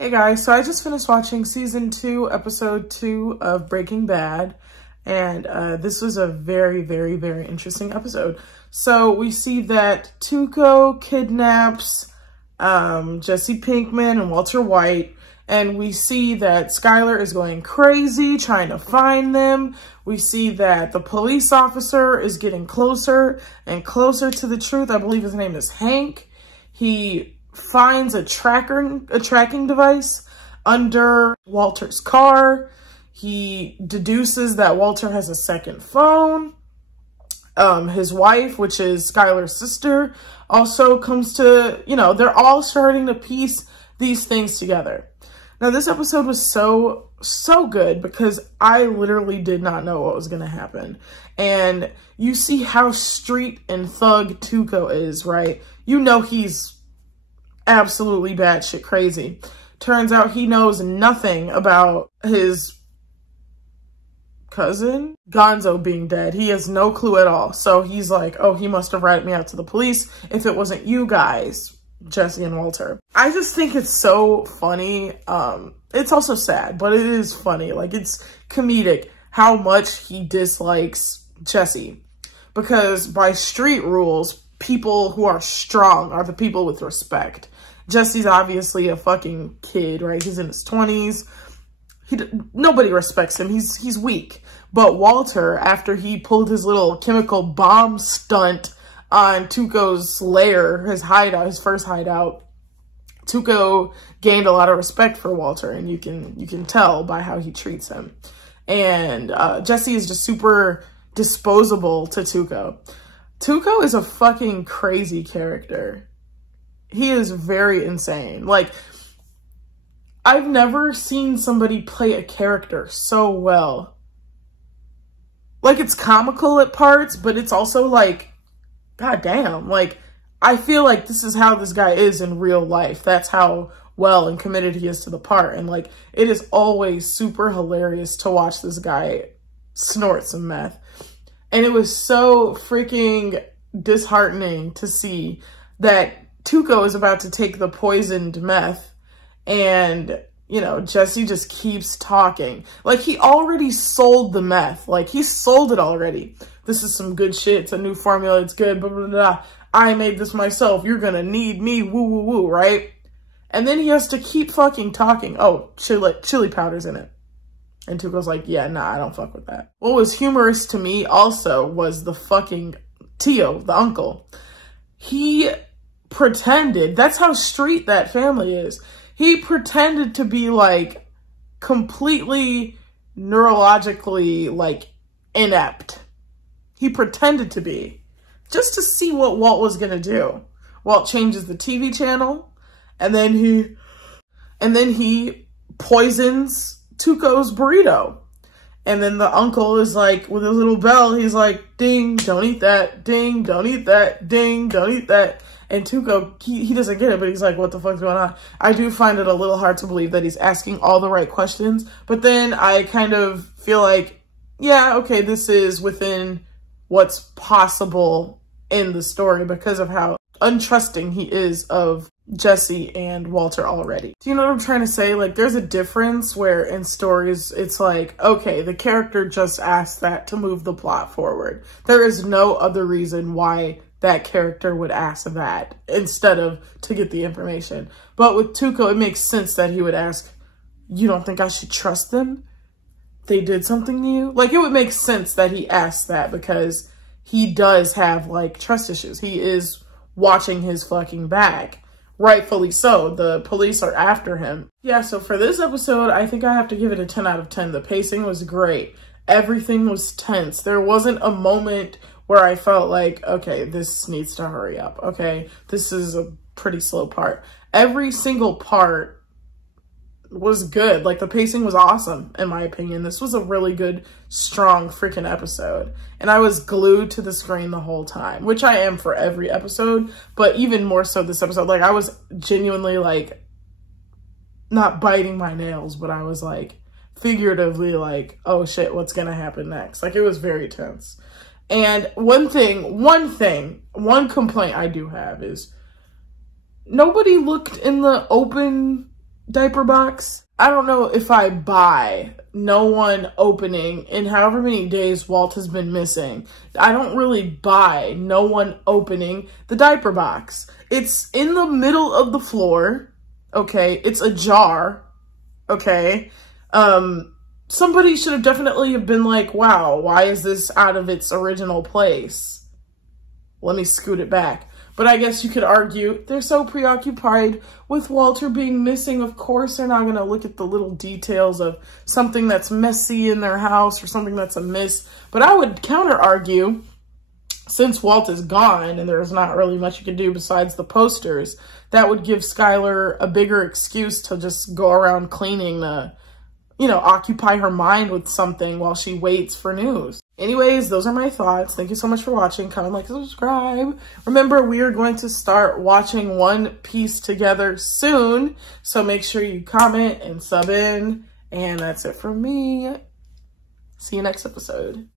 Hey guys, so I just finished watching season 2, episode 2 of Breaking Bad, and this was a very, very, very interesting episode. So we see that Tuco kidnaps Jesse Pinkman and Walter White, and we see that Skyler is going crazy trying to find them. We see that the police officer is getting closer and closer to the truth. I believe his name is Hank. He finds a tracking device under Walter's car. He deduces that Walter has a second phone. His wife, which is Skyler's sister, also comes to, they're all starting to piece these things together. Now, this episode was so good because I literally did not know what was going to happen. And you see how street and thug Tuco is, right? You know he's absolutely batshit crazy. Turns out he knows nothing about his cousin Gonzo being dead. He has no clue at all. So he's like, oh, he must have ratted me out to the police if it wasn't you guys, Jesse and Walter. I just think it's so funny. It's also sad, but it is funny. Like, it's comedic how much he dislikes Jesse. Because by street rules, people who are strong are the people with respect. Jesse's obviously a fucking kid, right? He's in his 20s. Nobody respects him. He's weak. But Walter, after he pulled his little chemical bomb stunt on Tuco's lair, his hideout, his first hideout, Tuco gained a lot of respect for Walter, and you can tell by how he treats him. And Jesse is just super disposable to Tuco. Tuco is a fucking crazy character. He is very insane. Like, I've never seen somebody play a character so well. Like, it's comical at parts, but it's also like, goddamn. Like, I feel like this is how this guy is in real life. That's how well and committed he is to the part. And like, it is always super hilarious to watch this guy snort some meth. And it was so freaking disheartening to see that Tuco is about to take the poisoned meth, and, Jesse just keeps talking. Like, he already sold the meth. Like, he sold it already. This is some good shit. It's a new formula. It's good. Blah, blah, blah. I made this myself. You're gonna need me. Woo, woo, woo, right? And then he has to keep fucking talking. Oh, chili powder's in it. And Tuco's like, yeah, nah, I don't fuck with that. What was humorous to me also was the fucking Tio, the uncle. He pretended, that's how street that family is. He pretended to be like completely neurologically like inept. He pretended to be just to see what Walt was gonna do. Walt changes the TV channel, and then he poisons Tuco's burrito. And then the uncle is like, with a little bell, he's like, ding, don't eat that, ding, don't eat that, ding, don't eat that. And Tuco, he doesn't get it, but he's like, what the fuck's going on? I do find it a little hard to believe that he's asking all the right questions. But then I kind of feel like, yeah, okay, this is within what's possible in the story because of how untrusting he is of Jesse and Walter already. Do you know what I'm trying to say? Like, there's a difference where in stories, it's like, okay, the character just asked that to move the plot forward. There is no other reason why that character would ask that instead of to get the information. But with Tuco, it makes sense that he would ask, you don't think I should trust them? They did something to you? Like, it would make sense that he asked that because he does have, like, trust issues. He is watching his fucking back. Rightfully so. The police are after him. Yeah, so for this episode, I think I have to give it a 10 out of 10. The pacing was great. Everything was tense. There wasn't a moment where I felt like, okay, this needs to hurry up. Okay, this is a pretty slow part. Every single part was good. Like, the pacing was awesome, in my opinion. This was a really good, strong freaking episode. And I was glued to the screen the whole time, which I am for every episode, but even more so this episode. Like, I was genuinely, like, not biting my nails, but I was, like, figuratively, like, oh shit, what's gonna happen next? Like, it was very tense. And one complaint I do have is nobody looked in the open diaper box. I don't know if I buy no one opening in however many days Walt has been missing. I don't really buy no one opening the diaper box. It's in the middle of the floor, okay? It's ajar, okay? Somebody should have definitely been like, wow, why is this out of its original place? Let me scoot it back. But I guess you could argue they're so preoccupied with Walter being missing. Of course, they're not going to look at the little details of something that's messy in their house or something that's amiss. But I would counter argue, since Walt is gone and there's not really much you can do besides the posters, that would give Skylar a bigger excuse to just go around cleaning to, you know, occupy her mind with something while she waits for news. Anyways, those are my thoughts. Thank you so much for watching. Comment, like, subscribe. Remember, we are going to start watching One Piece together soon. So make sure you comment and sub in. And that's it from me. See you next episode.